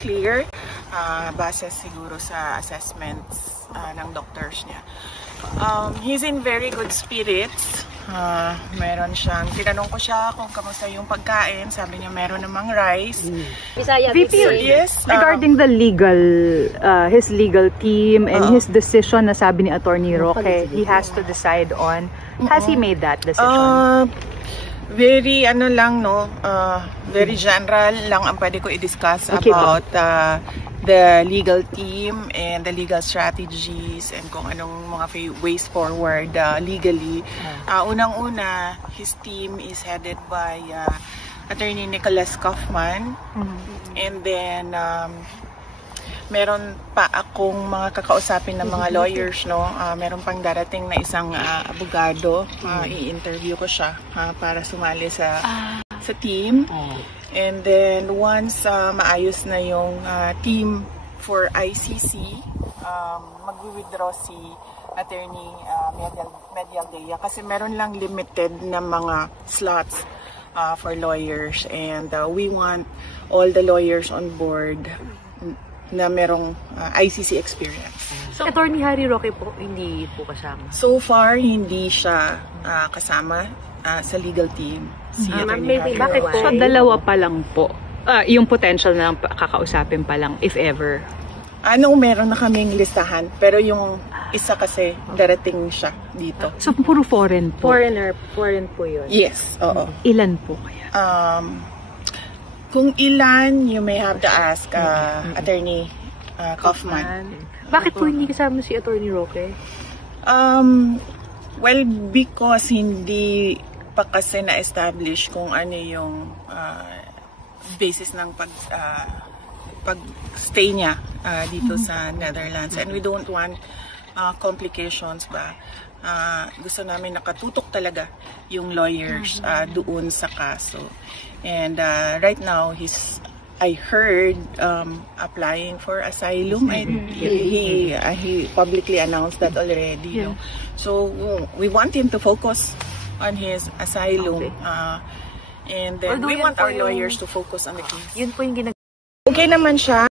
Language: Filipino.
clear, base siguro sa assessments ng doctors niya. He's in very good spirits. Meron siyang, tinanong ko siya kung kamusta yung pagkain, sabi niya meron namang rice. VP, yes. Regarding the his legal team and his decision na sabi ni Attorney Roque, he has to decide on, has he made that decision? Very very general lang ang pwede ko i-discuss about the legal team and the legal strategies and kung anong mga ways forward legally. Unang-una, his team is headed by Attorney Nicholas Kaufman. And then meron pa akong mga kakausapin ng mga lawyers, no? Meron pang darating na isang abogado. I-interview ko siya para sumali sa team. And then once maayos na yung team for ICC, mag-withdraw si Attorney Medialdea kasi meron lang limited na mga slots for lawyers, and we want all the lawyers on board na merong ICC experience. So, Attorney Harry Roque po, hindi po kasama? So far, hindi siya kasama sa legal team. Si Attorney Harry bakit po? So, dalawa pa lang po. Yung potential na kakausapin pa lang, if ever. Meron na kaming listahan, pero yung isa kasi darating siya dito. So, puro foreign po? Foreign po yun? Yes, oo. Ilan po kaya? Kung ilan, you may have to ask Attorney Kaufman. Bakit po hindi kasama si Attorney Roque? Well, because hindi pa kasi na-establish kung ano yung basis ng pag-stay niya dito sa Netherlands. And we don't want complications ba. Gusto namin nakatutok talaga yung lawyers doon sa kaso. And right now, I heard applying for asylum. He publicly announced that already. No? So we want him to focus on his asylum. And then we want our lawyers to focus on the case. Yun po yung Okay naman siya.